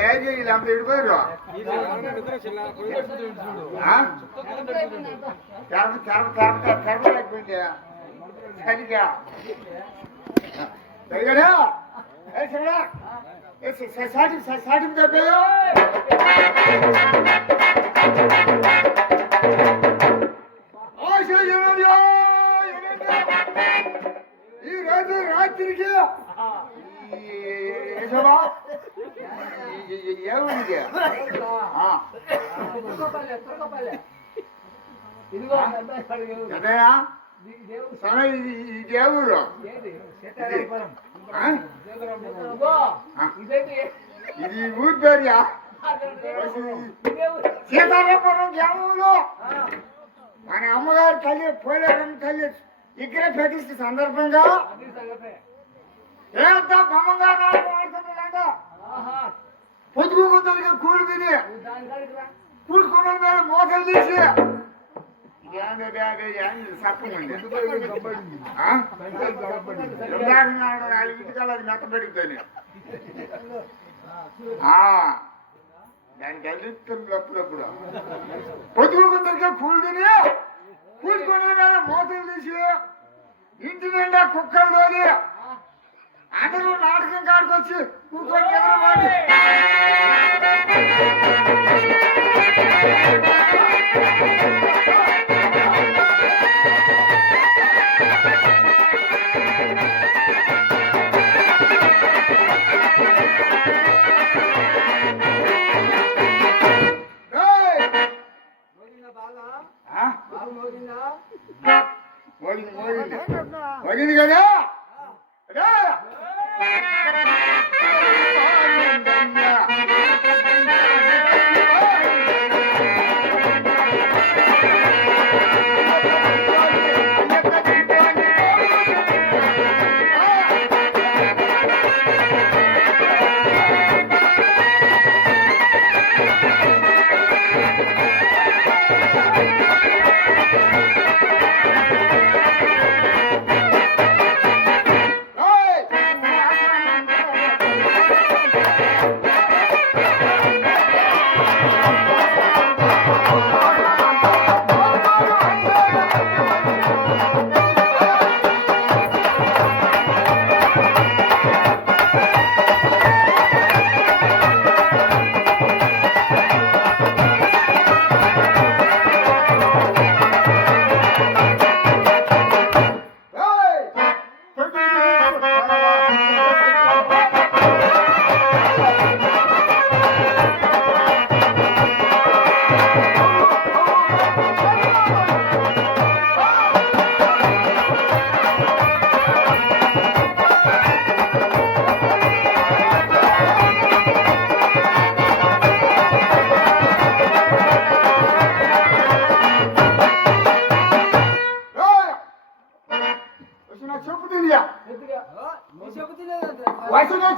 ఏది వీళ్ళంతా విడిపోయారు తెరపలేకపోయింది సరిగా సరిగా సాటి చెప్పాయో ఈ రోజు రాత్రికి ఏముంది దేవుడు ఇది ఊరి పేరు సీతారాపురం గ్రామంలో మన అమ్మగారు తల్లి పోలేరమ్మ తల్లి విగ్రహ ప్రతిష్ఠ సందర్భంగా ఏమంతా బొమ్మంగా ఆడుతున్నాడంట పొద్దుకు తల్లిగా కూలి తిని కూడుకున్న మీద మోకలు తీసి ఇంటికల్ అది మెత్త పెరుగుతాయి దానికి అల్లిస్తుంది అప్పుడప్పుడు పొద్దుకుందరికీ కూలి తిని కూడుకున్న మీద మోతలు తీసి ఇంటి నిండా కుక్కలు తోలి అందరూ నాటకం కాడికొచ్చి కూర్చొని ఎదురవాడి మోగింది కదా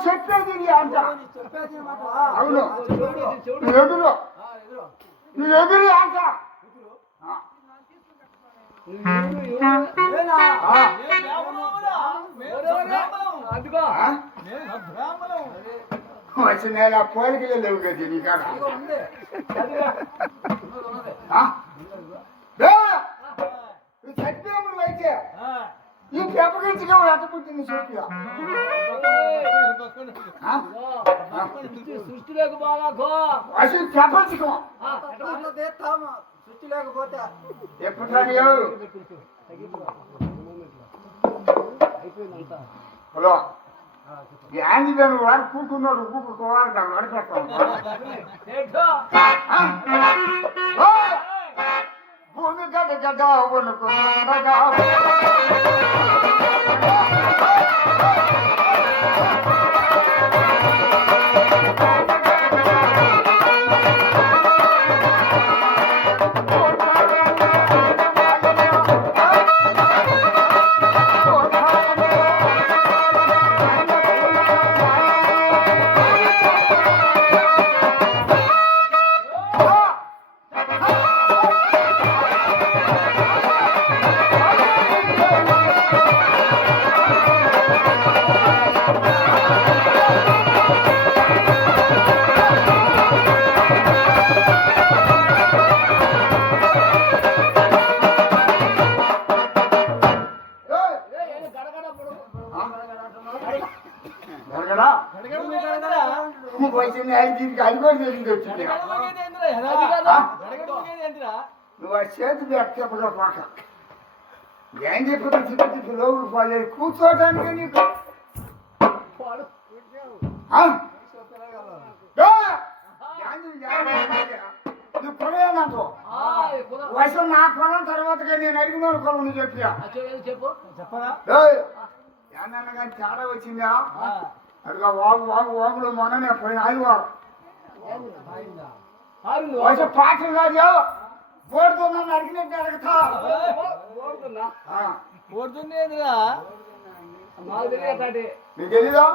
చెప్పేది అంట అవును ఎదురు ఎదురు అంట వచ్చిన పోలికలే లేవు కదా నీకాడ చచ్చిపోయాము అయితే ఈ పెప్పగించగా ఎంత పుట్టింది సూటిగా సృష్టి లేకపోతే అసలు ప్రపంచకం సృష్టి లేకపోతే ఎప్పుడు హలో యాంది దాని వారు కూర్చున్నాడు కూర్చుకోవాలి దాన్ని నడిపెట్టాను భూమి గడ్డ గడ్డ వణుకున్నగా ఎరగడా వచ్చింది దీనికి అది కూడా తెలిసింది వచ్చింది నువ్వు ఆ చేతి చెప్పడం మాట ఏం చెప్పిన చిన్న లోపల పోలేదు కూర్చోటానికి నీకు నువ్వు కొనేనంటూ వయసు నా కొనం తర్వాతగా నేను అడిగిన కొనం నువ్వు చెప్పినా చెప్పరా ఏమన్నా కానీ తేడా వచ్చిందా అదిగా వాగు వాగు వాగులు మొన్ననే పోయిన ఆదివారం వయసు పాటలు కాదు బోర్డుతో నన్ను అడిగినట్టు అడుగుతా నీకు తెలీదా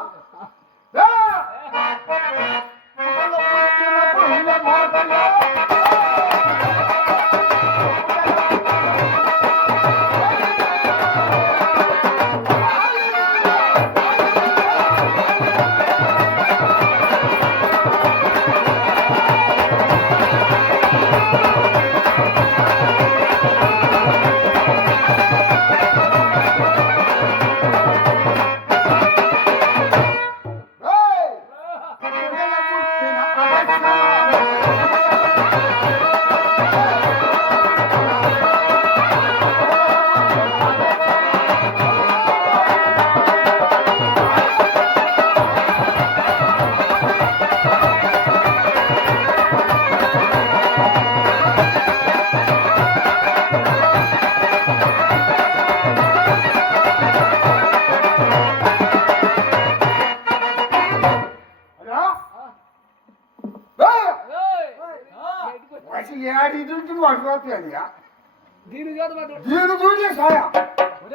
దీని చూడే సాయా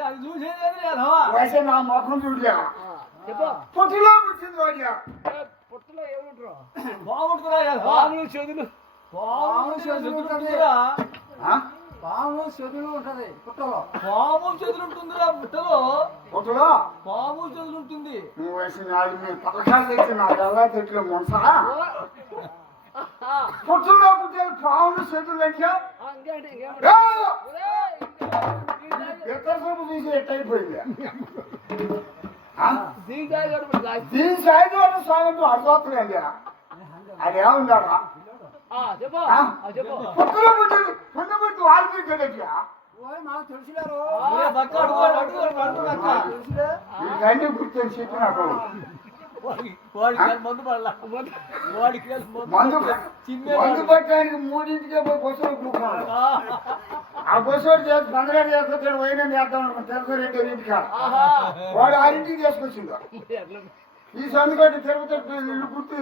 అది చూసేది వయసు నా మొఖం చూడలే పొట్టులో పుట్టింది వాడియా పొట్టులో ఏముంటారు బాగుంటుందా పాములు చెదులు పాము చెదులు ఉంటది పుట్టలో పాము చెదులు ఉంటుందిరా పుట్టలో పొట్టులో పాము చెదులు ఉంటుంది నువ్వు వయసు నాలుగు పథకాలు తెచ్చి నాకు ఎలా చెట్లు మొనసా పొట్టులో పుట్టే పాములు చెట్లు అంటే ఎత్తరసేపు తీసి ఎట్టయిపోయింది దీని సైజు అంటే స్వామి అర్థవుతుందండి అది ఏముందాడా పొట్టులో పుట్టింది పొట్టు పుట్టి వాళ్ళు పెట్టేదట్లా ఇవన్నీ గుర్తు చెప్పి నాకు మందు పట్టడానికి మూడింటికే పోయి బస్సులో కూర్చున్నాడు ఆ బస్సు చేసి బందగా చేసుకొచ్చాడు పోయినా చేద్దాం తెలుసు ఇంటికి వాడు ఆ ఇంటికి చేసుకొచ్చిండు ఈ సందుకట్టి తిరుపతి ఇల్లు గుర్తు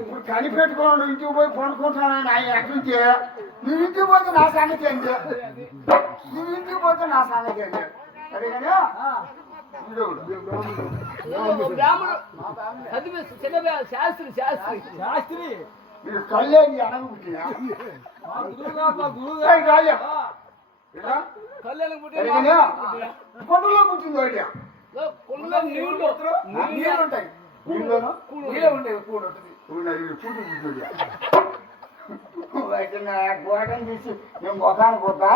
ఇప్పుడు కనిపెట్టుకోండి ఇంటికి పోయి పండుకుంటానని ఆయన ఎక్కడికి నువ్వు ఇంటికి పోతే నా సంగతి ఏంటి నువ్వు ఇంటికి పోతే నా సంగతి ఏంటి సరేగానే శాస్త్రి మీరు కళ్ళేది అనగ పుట్టినా కొండలో పుట్టింది ఒకటి నీళ్ళు ఉంటాయి గోడని తీసి మేము మొఖాన్ని పోతా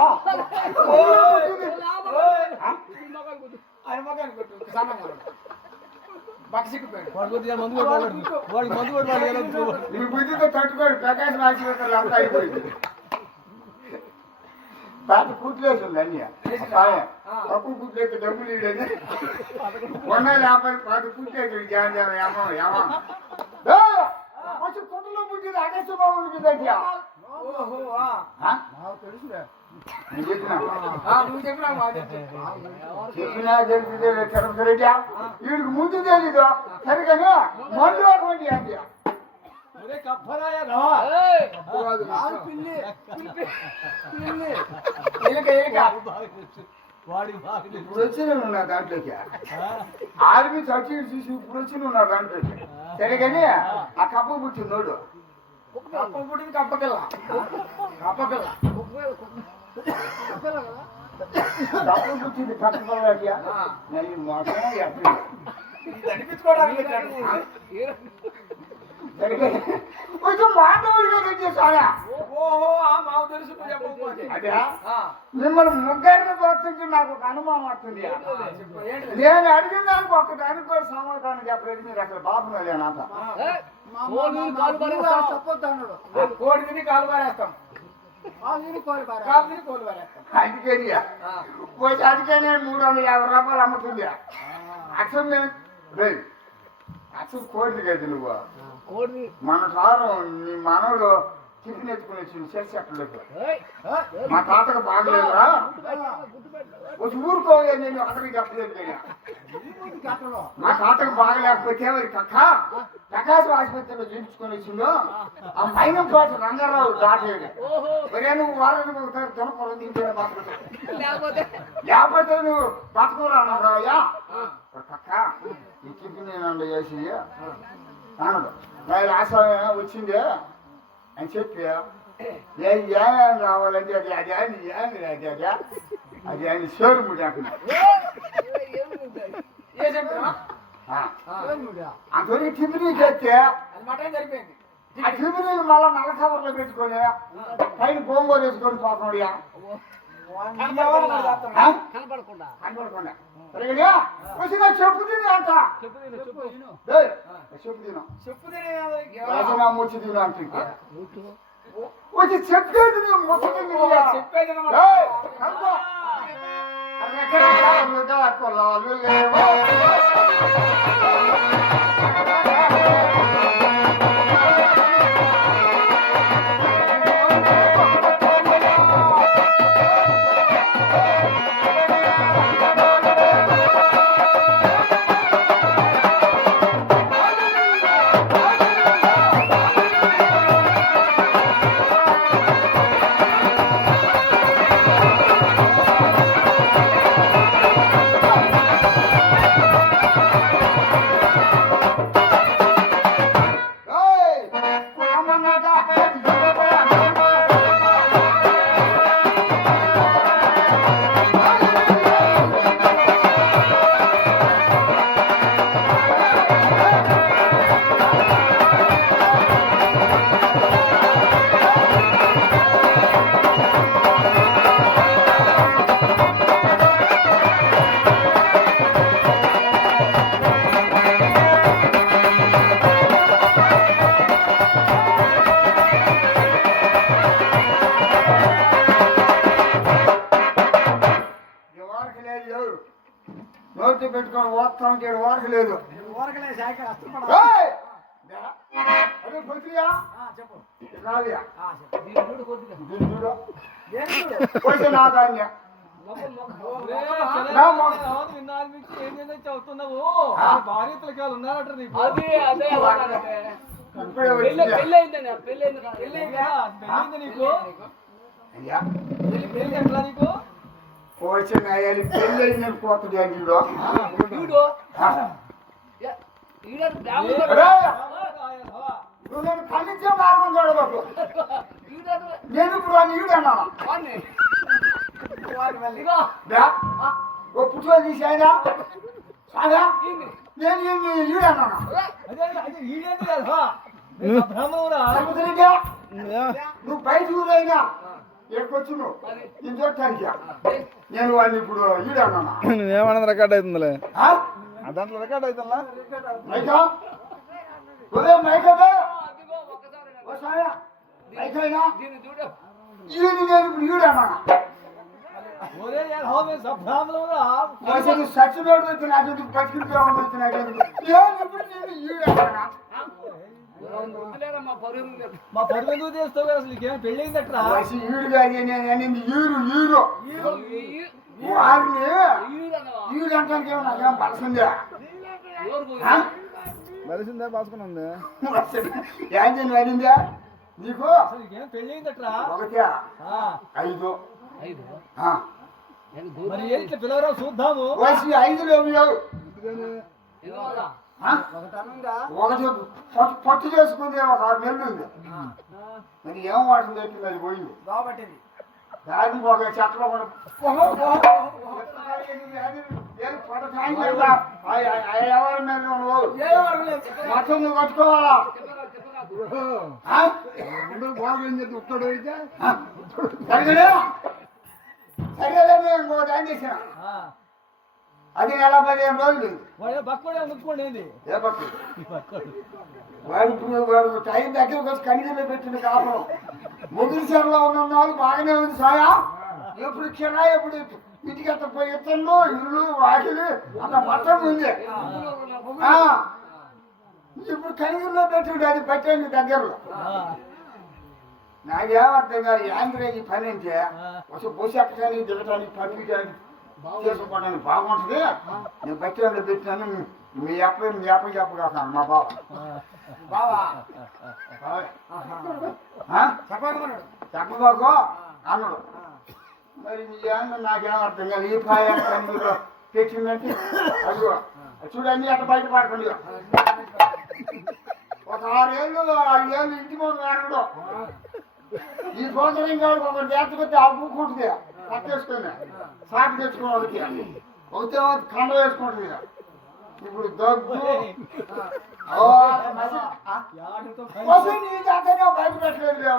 బుద్ధితో తట్టుకోడు ప్రకాశం ఆశీర్వాదాలు అంతా అయిపోయింది పాత కూతులేసింది అన్నీ తక్కువ కూతులేస్తే డబ్బులు ఇవ్వలేదు 150 పాత కూతులేసాడు జాన్ ఏమో కొండలో పుట్టింది అగస్త్య బాబుకి దగ్గర చెప్పినా తెలిసిందే తిరుపతి రెడ్డి వీడికి ముందు తెలీదు సరిగానే మందు అటువంటి అండి ఇప్పుడు వచ్చిన ఉన్నా దాంట్లోకి ఆర్మీ సర్టిఫికేట్ చూసి ఇప్పుడు వచ్చిన ఉన్నా దాంట్లోకి సరిగాని ఆ కప్ప పుట్టిందోడు కప్ప పుట్టింది కప్పకెళ్ళ కప్పకెళ్ళ కప్ప పుట్టింది కప్పకెళ్ళ మొత్తం కొంచెం మానవుడిగా తెచ్చేసాడా అదే మిమ్మల్ని ముగ్గురిని చూస్తుంటే నాకు ఒక అనుమానం వస్తుంది నేను అడిగిన దానికి ఒక దానికి కూడా సమాధానం చచ్చిపోతానని చెప్పలేదు మీరు అసలు బాబు నాంత చెప్పొద్దు అన్నాడు. కోడి తిని కాలు పారేస్తాం. కాలు తిని కోలు పారేస్తాం. అందుకని పోయి అందుకే నేను 350 రూపాయలు అమ్ముతుంది అసలు నేను అసలు కోడికి అయితే నువ్వు మన సారు నీ మనోడు టిఫిన్ ఎత్తుకుని వచ్చి చేసి అట్లేదు మా తాతకు బాగలేదురా వచ్చి ఊరుకోలే నేను అక్కడికి చెప్పలేదు మా తాతకు బాగలేకపోతే ప్రకాశం ఆసుపత్రిలో చూపించుకొని వచ్చిందో ఆ మైనం పాట రంగారావు దాటేది ఒరే నువ్వు వారానికి ఒకసారి తినకూడదు తింటే లేకపోతే నువ్వు బతకూరా అన్నాడు అయ్యా పక్క ఈ టిఫిన్ నేను చేసి అన్నాడు రాసా వచ్చిందే అని చెప్పి ఏమేమి రావాలంటే అది ఆయన షోరూమ్ అంతవరకు టిఫిన్ చేస్తే ఆ టిఫిన్ మళ్ళా నల్ల కవర్లో పెట్టుకొని పైన గోంగూర వేసుకొని పోతున్నాడు కనపడకుండా చెప్పు తిని అంట చెప్పు తిన ముచ్చి తిన అంట వచ్చి చెప్పేది నోటి పెట్టుకొని ఓస్తా ఉంటే ఓరక లేదు అదే పొద్దుయా రావియా కొంచెం నా ధాన్య చదువుతున్నావు భార్యతలకి ఉన్నారట నీకు. ఇప్పుడే పెళ్ళైంది నీకు. పెళ్ళి ఎట్లా నీకు? వచ్చిన పెళ్ళి పోతుంది అని నువ్వు నేను ఖండించే మార్గం చూడబాబు నేను ఇప్పుడు అని ఈడు అన్నాను ఓ పుట్టులో తీసి ఆయన నేను ఈడు అన్నాను నువ్వు బయట ఊరైనా ఎక్కడికొచ్చు నువ్వు నేను చూడటానికి నేను వాడిని ఇప్పుడు ఈడు అన్నాను నువ్వేమన్నది రికార్డ్ అవుతుందిలే దాంట్లో రికార్డ్ అవుతుందా మైకా ఉదయం మైకదా మైకైనా ఈయన నేను ఇప్పుడు ఈడు అన్నాను సచ్చినోడు వచ్చి నాకు పచ్చిమిరపకాయలు వచ్చి నాకు ఇప్పుడు నేను ఈడు అన్నాను మా పరువు ఎందుకు చేస్తావు కదా అసలు నీకేం పెళ్ళయిందట్రా ఈడు కాదు నేను అనేది ఈరు వారిని ఈడు అంటానికి ఏమో నాకేమో పలసిందే మరిసిందే పాసుకుని ఏం చేయను అనిందా నీకు అసలు నీకేం పెళ్ళయిందట్రా 1 5 మరి ఏంటి పిల్లవరా చూద్దాము వయసు 5 లేవు ఒకటి పట్టు చేసుకుంది ఒక 6 నెలలు ఉంది మరి ఏం వాటిని పెట్టింది అది పోయింది దాన్ని ఒక చెట్లో ఎవరి మీద మొత్తం నువ్వు కట్టుకోవాలా బాగుంది చెప్పి ఉత్తడు అయితే సరేలే ఇంకో దాన్ని చేసిన అది నెల 15 రోజులు వాడే బక్కడే అనుకోండి ఏంది ఏ పక్క వాడు టైం దగ్గరకు వచ్చి కనీసంలో పెట్టింది కాపురం ముగిరిసెరలో ఉన్న వాళ్ళు బాగానే ఉంది సాయా ఎప్పుడు కిరాయి ఎప్పుడు ఇంటికి అంత పోయి ఎత్తంలో ఇల్లు వాకిలు అంత మొత్తం ఉంది ఇప్పుడు కనీసంలో పెట్టిండు అది పెట్టండి దగ్గరలో నాకేమర్థం కాదు యాంగ్రే ఈ పని అంటే వచ్చి బస్సు ఎక్కడానికి దిగటానికి పంపించడానికి చేసుకోవడానికి బాగుంటుంది నేను బట్టలో పెట్టినాను మీ అప్ప చెప్పగలుగుతాను మా బావ చెప్పబాకు అన్నాడు మరి మీ అన్న నాకేమర్థం కాదు ఈ పాయంలో పెట్టిందంటే అది చూడండి అట్లా బయట పడకండి ఒక 6 ఏళ్ళు ఇంటి ముందు వేరడు ఈ గోచరం కాదు ఒక జాతకొస్తే అప్పుకుంటుంది పక్కేసుకుని సాకు తెచ్చుకుని ఒకతే కండ వేసుకుంటుంది ఇప్పుడు దగ్గు బయట పెట్టలేదు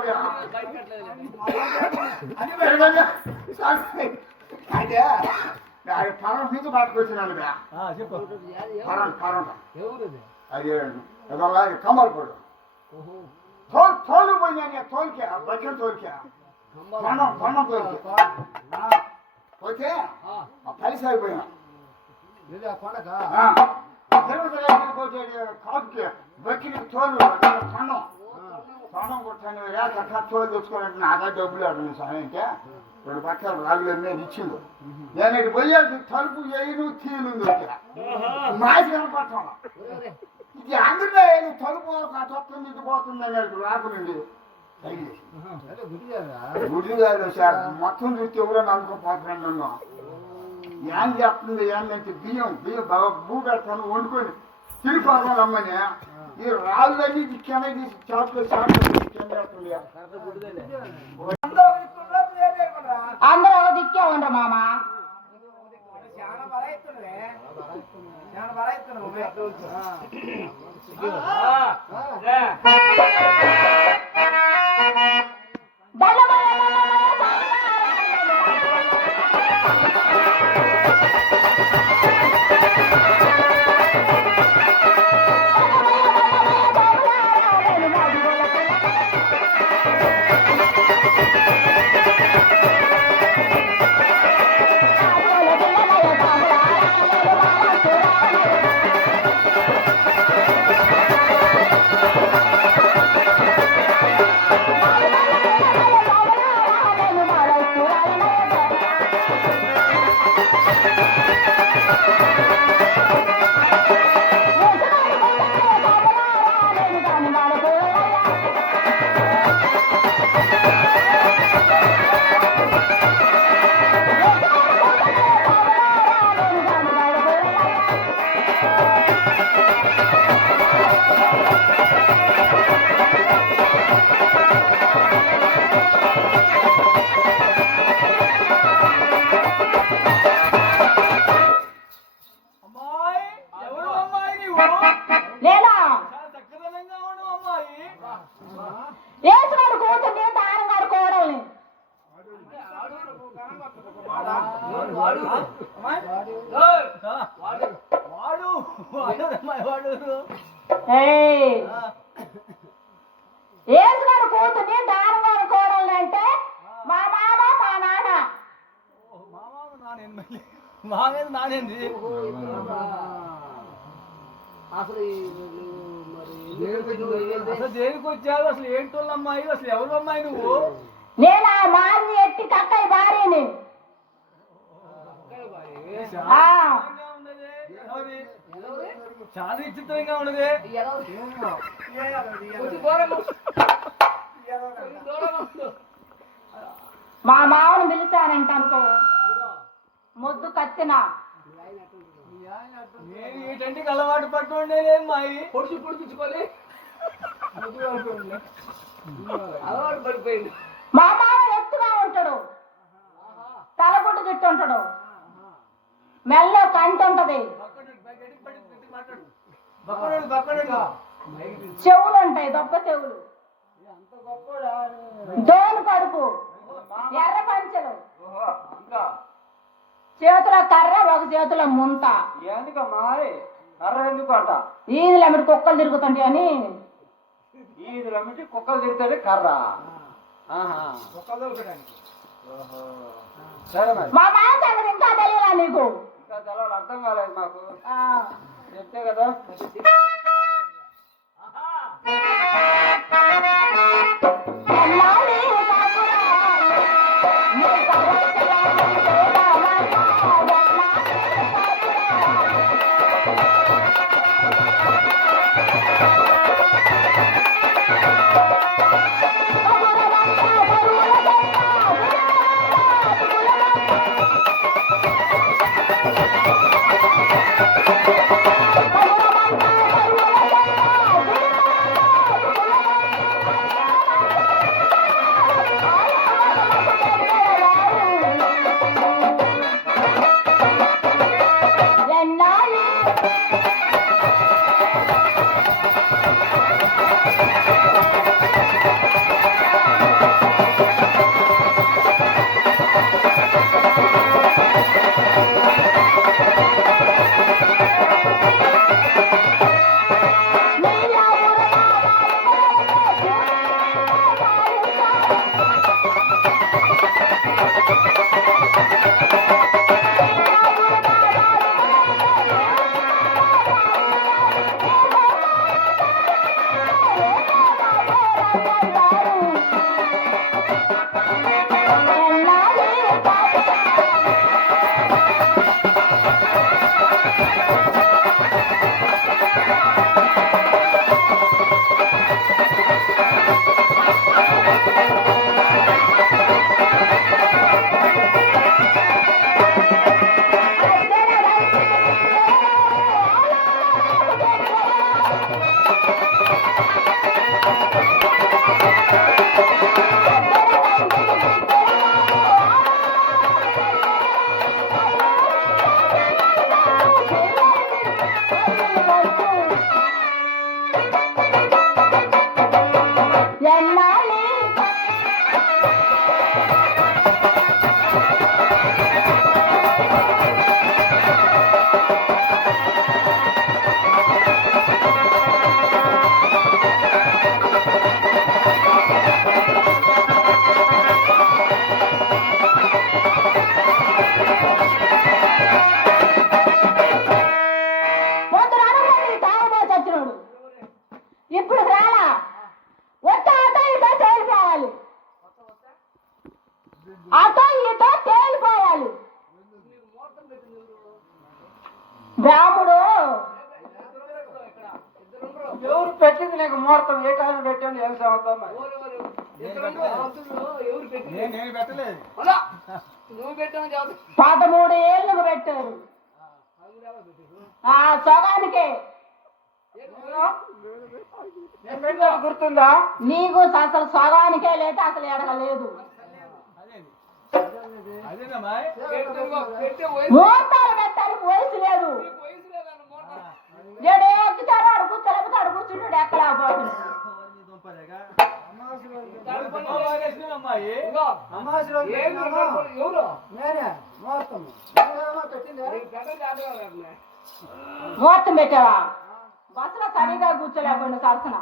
అదే పరం నుంచి పట్టుకొచ్చినాను అది కమలపడు తోలు పోయినా తోలికా బజ్జం తోలికా పన్నం తోలికా పోతే కలిసి అయిపోయినా కాపుకి బక్కిని తోలు పన్నం కొట్టాను తోలు తెచ్చుకోవాలంటే నాగా డబ్బులు అడుగు సాయంటే 2 పక్షాలు రాగులు నేను ఇచ్చిండు నేను ఇటు పోయేది తలుపు వేయను తీలుంది మాసి కనపడతాం ఇది అందరిలో తలుపు తొత్తుంది ఇటు పోతుంది అనేది రాకులండి గుడి కాదు సార్ మొత్తం చూస్తే ఎవరైనా అనుకోపోతున్నాను నన్ను ఏం చేస్తుంది ఏంటంటే బియ్యం బాగా భూ పెడతాను వండుకొని తిరిగిపోతాను అమ్మని ఈ రాళ్ళన్నీ కింద తీసి చాట్లో కింద అందరూ ఒక దిక్కే ఉండరు మామ ఏసుగారు కూతుర్ని దారుగారు కోడలంటే మా మామ మా నాన్న నానేంది అసలు దేనికి వచ్చావు అసలు ఏంటోళ్ళు అమ్మాయి అసలు ఎవరు అమ్మాయి నువ్వు నేను ఆ మారిని ఎట్టి కక్కయ్య భార్యని చాలా విచిత్రంగా ఉన్నది మా మామను పిలిచానంట అనుకో ముద్దు కత్తిన నేను వీటంటికి అలవాటు పట్టుకోండి పొడిచుకోలే అలవాటు పడిపోయింది మా మామ ఎత్తుగా ఉంటాడు తలగుడ్డు చుట్టూ ఉంటాడు మెల్లో కంటి ఉంటది చెవులు ఉంటాయి దొప్ప చెవులు దోను కడుపు ఎర్ర పంచెలు చేతిలో కర్ర ఒక చేతిలో ముంత. ఎందుకమ్మా కర్ర ఎందుకు అంట? ఈదులు ఎమ్మటి కుక్కలు తిరుగుతుంటాయి అని. ఈదులు ఎమ్మటి కుక్కలు తిరుగుతాడు కర్ర. కుక్కలు దొరకడానికి. సరే మరి. మా మామ సంగతి ఇంకా తెలియదా నీకు? ఇంకా తెలవాలి, అర్థం కాలేదు మాకు. చెప్తే కదా. ఇప్పుడు రాలా వచ్చే అటో ఇటో తేలిపోవాలి, అటో ఇటో తేలిపోవాలి. రాముడు ఎవరు పెట్టింది నీకు ముహూర్తం? ఏ టైం పెట్టండి? ఏం సంవత్సరం? నేను పెట్టలేదు. 13 ఏళ్ళకు పెట్టారు. సగానికే గుర్తుందా నీకు? అసలు సగానికే లేక అసలు ఎడగలేదు. ముహూర్తాలు పెట్టాలి, వయసు లేదు. నేను ఎక్కుతాడు అడుగు తెలుపుతాడు, అడుగు కూర్చుంటాడు ఎక్కలేకపోతుంది. ముహూర్తం పెట్టావా? బస్సులో సరిగా కూర్చోలేకపోయిన సరసన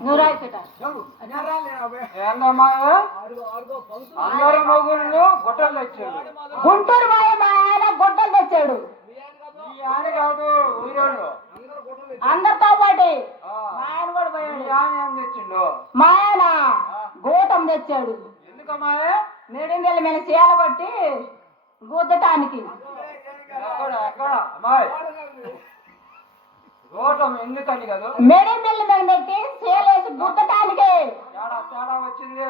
నువ్వు రాయిపెట్ట ఏందమ్మా అందరు మొగుళ్ళు గొట్టలు తెచ్చాడు గుంటూరు మాయ మా ఆయన గొడ్డలు తెచ్చాడు ఈ ఆడ కాదు ఊరోళ్ళు అందరితో పాటు మా ఆయన కూడా ఈ పోయాడు ఆడ ఏం తెచ్చిండు మా ఆయన గూటం తెచ్చాడు ఎందుకమ్మా నిడిందెళ్ళ మీద చీల కొట్టి గుద్దటానికి ఎక్కడ అమ్మాయి గోటం ఎందుకని కదా మెడిందెళ్ళ మీద పెట్టి చీలేసి గుద్దటానికి తేడా వచ్చింది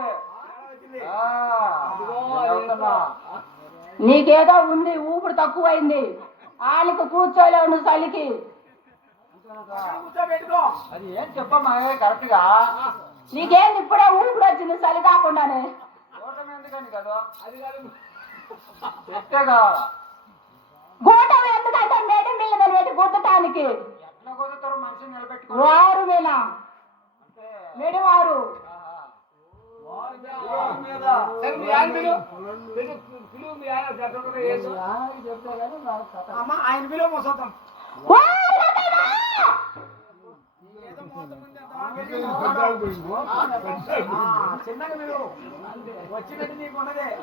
వెళ్తున్నా. నీకేదో ఉంది ఊపిరి తక్కువైంది ఆయనకు కూర్చోలేవు నువ్వు చలికి అది ఏం చెప్పమ్మా కరెక్ట్ గా నీకేంది ఇప్పుడే ఊపిరి వచ్చింది చలి కాకుండానే గోటం ఎందుకని కదా చెట్టే కావాలా గూటం ఎందుకంటే మేడం మిల్ల మీద పెట్టి గుద్దటానికి ఎట్లా కుదురుతారు మనిషిని నిలబెట్టుకో వారు మీద మెడి వారు అమ్మ ఆయన విలువ మోసతాం చిన్నగా విలువ వచ్చినట్టు నీకు ఉన్నదే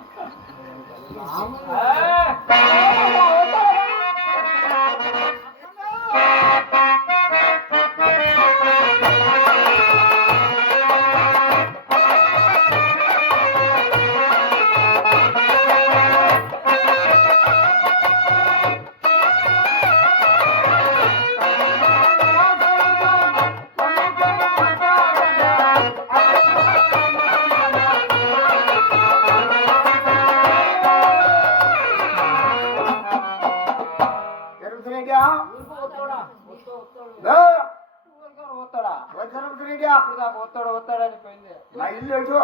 వస్తాడని పోయింది నా ఇల్లు ఎటు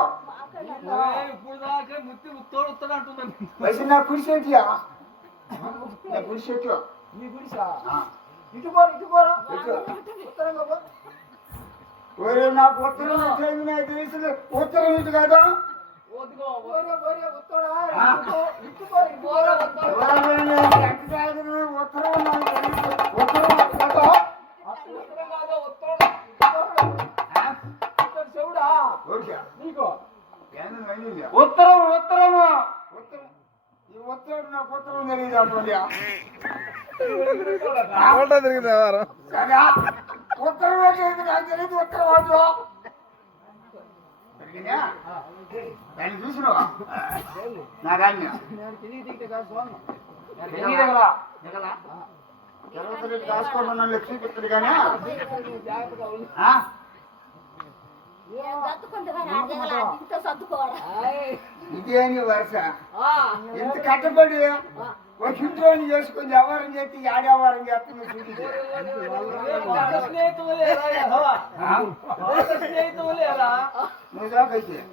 ఇప్పుడు దాకా ముత్తి వస్తాడు అంటుందండి వయసు నా కుడిసేటియా నా కుడిసేటు నీ గుడిసా ఇటుకోరా ఒరే నాకు ఉత్తరం వచ్చేది నాకు తెలుసు ఉత్తరం ఇటు కదా ఉత్తరం చెవుడా నీకో ఉత్తరము ఈ ఉత్తరం నాకు ఉత్తరం తెలియదు అటువంటి ఫోటో తిరిగింది ఎవరు ఉత్తరం ఏంటి నాకు తెలియదు ఉత్తరం వాడు దాన్ని చూసినావా నా దాన్ని రాసుకోమన్నా చూపిస్తుంది కానీ ఇదేంటి వరుస ఎంత కట్టబడి ఒక ఇంట్లోని చేసుకుని వ్యవహారం చేసి ఆడేవారం చేస్తుంది నువ్వు దాకైతే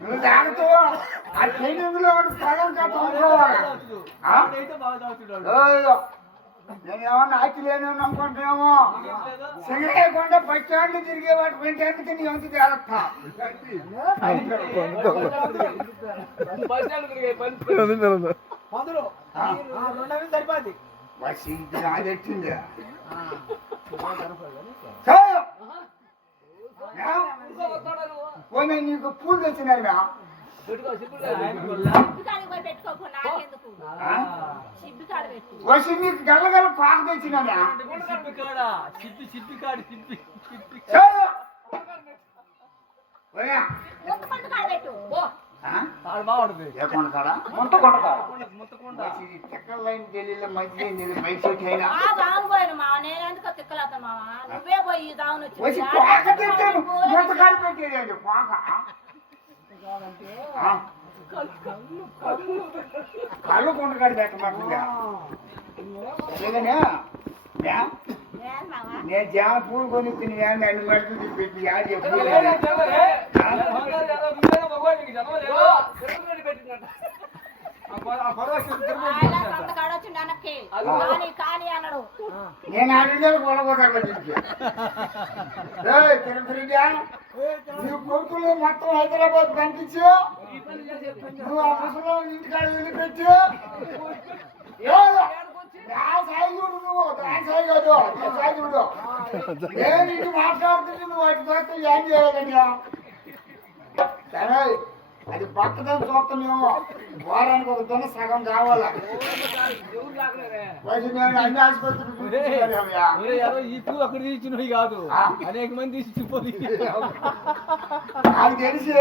నువ్వు తాగుతూ ఆ ట్రైనింగ్ లో సగం కట్టుకోవాలి నేను ఏమన్నా ఆకి లేను అనుకుంటున్నామో సింగరేయకుండా పచ్చాళ్ళు తిరిగే వాటి వెంటనే నీ వంతు తేలత్తా సరిపోద్ది అదెట్టింది పోనీ నీకు పూలు తెచ్చినారు వచ్చి నీకు గల్లగల పాక తెచ్చినారా చెక్కల లైన్ ఢిల్లీలో మంచి మైసూర్ అయినా వచ్చి పాక తెచ్చాను ఎంత కాడి పెట్టేది పాక కళ్ళు కొండకాడి పెట్టమంటుందా నేను జామ పూలు కొని తిని అన్ని మడుతుంది పెట్టి యాడ్ వచ్చిండు వెనక్కి కానీ అన్నాడు. నేను అడిగితే కొలబోతాడు తిరుపతిగా నీ కొడుకులు మొత్తం హైదరాబాద్ పంపించు, నువ్వు ఆ ముసలో ఇంటికాడ వదిలిపెట్టి నేను ఇంటి మాట్లాడుతుంటే నువ్వు వాటి తోస్తే ఏం చేయాలన్నా సరే అది పక్కదని చూస్తామేమో వారానికి ఒక దొన్న సగం కావాలా నేను అన్ని ఆసుపత్రులు ఈ పువ్వు అక్కడ తీసినవి కాదు, అనేక మంది తీసిపోయి నాకు తెలిసి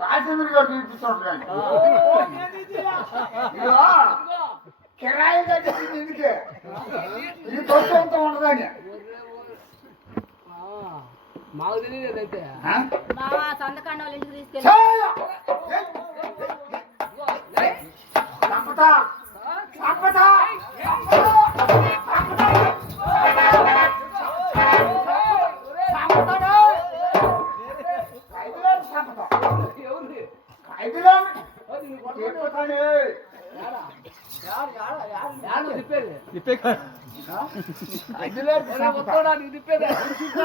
బాధ్యతలు గారు చూపిస్తుంటాను కిరాయి కట్టేసింది ఎందుకే ఈ ఖర్చు అంత ఉండదని మాకు తెలియదు అయితే మావా సంతకాండ వాళ్ళ ఇంటికి తీసుకెళ్ళి సంపదా సంపదా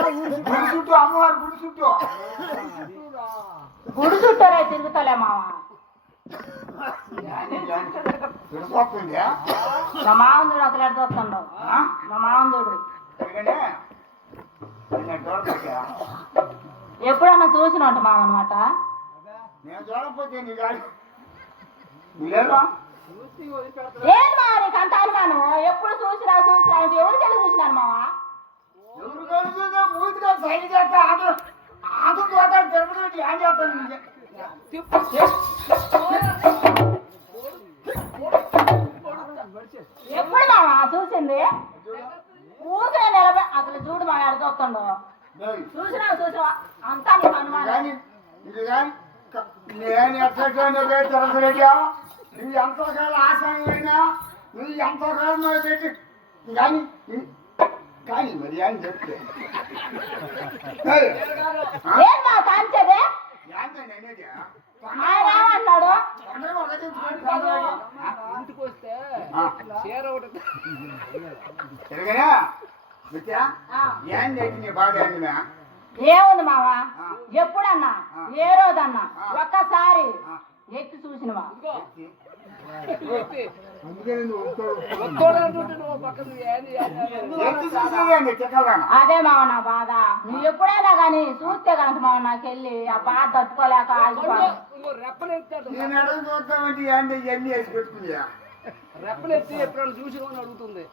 అమ్మవారు గుడి చుట్టూ గుడి చుట్టారా తిరుగుతలే మావా. తిరుగుతుందా మా మావందుడు అసలు ఎడ చూస్తుండో మా మావందుడు ఎప్పుడన్నా చూసినట్టు మావ అనమాట. నేను చూడకపోతే నీ గాడి లేదా ఏం మావ నీకు అంత అనుమానం? ఎప్పుడు చూసినా అంటే ఎవరికెళ్ళి చూసినాను మావా? ఎవరు కలుగుతుందో మూతిగా సైన్ చేస్తా ఆదు పోతాడు తిరుపతి ఏం చేస్తాను ఎప్పుడు మావా చూసింది? ఊరికే నిలబడి అసలు చూడు మా ఎడ చూస్తుండో చూసినా అంతా నీకు అనుమానం. ఇది కానీ నేను ఎట్లా తిరగలేదా నువ్వు ఎంతో కాలం ఆశానమైనా నువ్వు ఎంతో కాలం పెట్టి కానీ కానీ మరి అని చెప్తే ఏం మా కాంచేదే ఆయన ఏమన్నాడు? ఇంటికి వస్తే చీర ఒకటి తిరగనా ఏంది నీ బాధ ఏందినా ఏముంది మావా? ఎప్పుడన్నా ఏ రోజన్నా ఒక్కసారి ఎక్కి చూసినవా? అదే మావ నా బాధ. నువ్వు ఎప్పుడైనా కానీ చూస్తే కనుక మావ నాకెళ్ళి ఆ బాధ తట్టుకోలేక నేను అడుగు చూద్దామంటే ఏంటి ఇవన్నీ వేసి పెట్టుకున్నా రెప్పలెత్తి ఎప్పుడైనా చూసి అడుగుతుంది.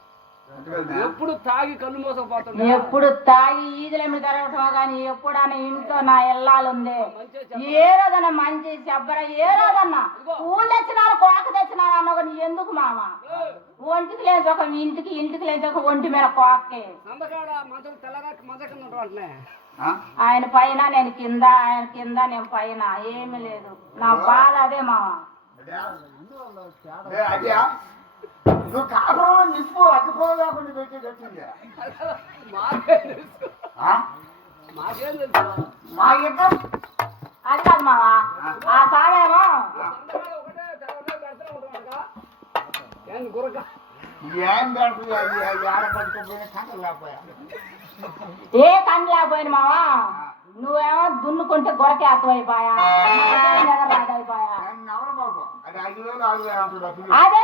ఎప్పుడు తాగి కళ్ళు మోసపోతుంది, ఎప్పుడు తాగి ఈదులేమి తిరగటమో కానీ ఎప్పుడన్నా ఇంట్లో నా ఇల్లాలుంది. ఏ రోజన్నా మంచి చెప్పర ఏ రోజన్నా పూలు తెచ్చినాను కోక తెచ్చినాను అన్న నీ ఎందుకు మామ? ఒంటికి లేచి ఒక ఇంటికి లేచి ఒక ఒంటి మీద కోకే ఆయన పైన నేను కింద, ఆయన కింద నేను పైన, ఏమీ లేదు. నా బాధ అదే మామ. నువ్వు కాపురం నిప్పు అడ్డుకోలేకుండా పెట్టి కట్టింది మా యుద్ధం అది కాదు మావా. ఆ సాగేమో ఏం పెడుతుంది ఆడ పట్టుకోపోయినా కంటలు లేకపోయా ఏ కండ్లు లేకపోయింది మావా. నువ్వేమో దున్నుకుంటే గొరకే అర్థమైపోయా అయిపోయా. నవల బాబు అది 5,000 6,000 అదే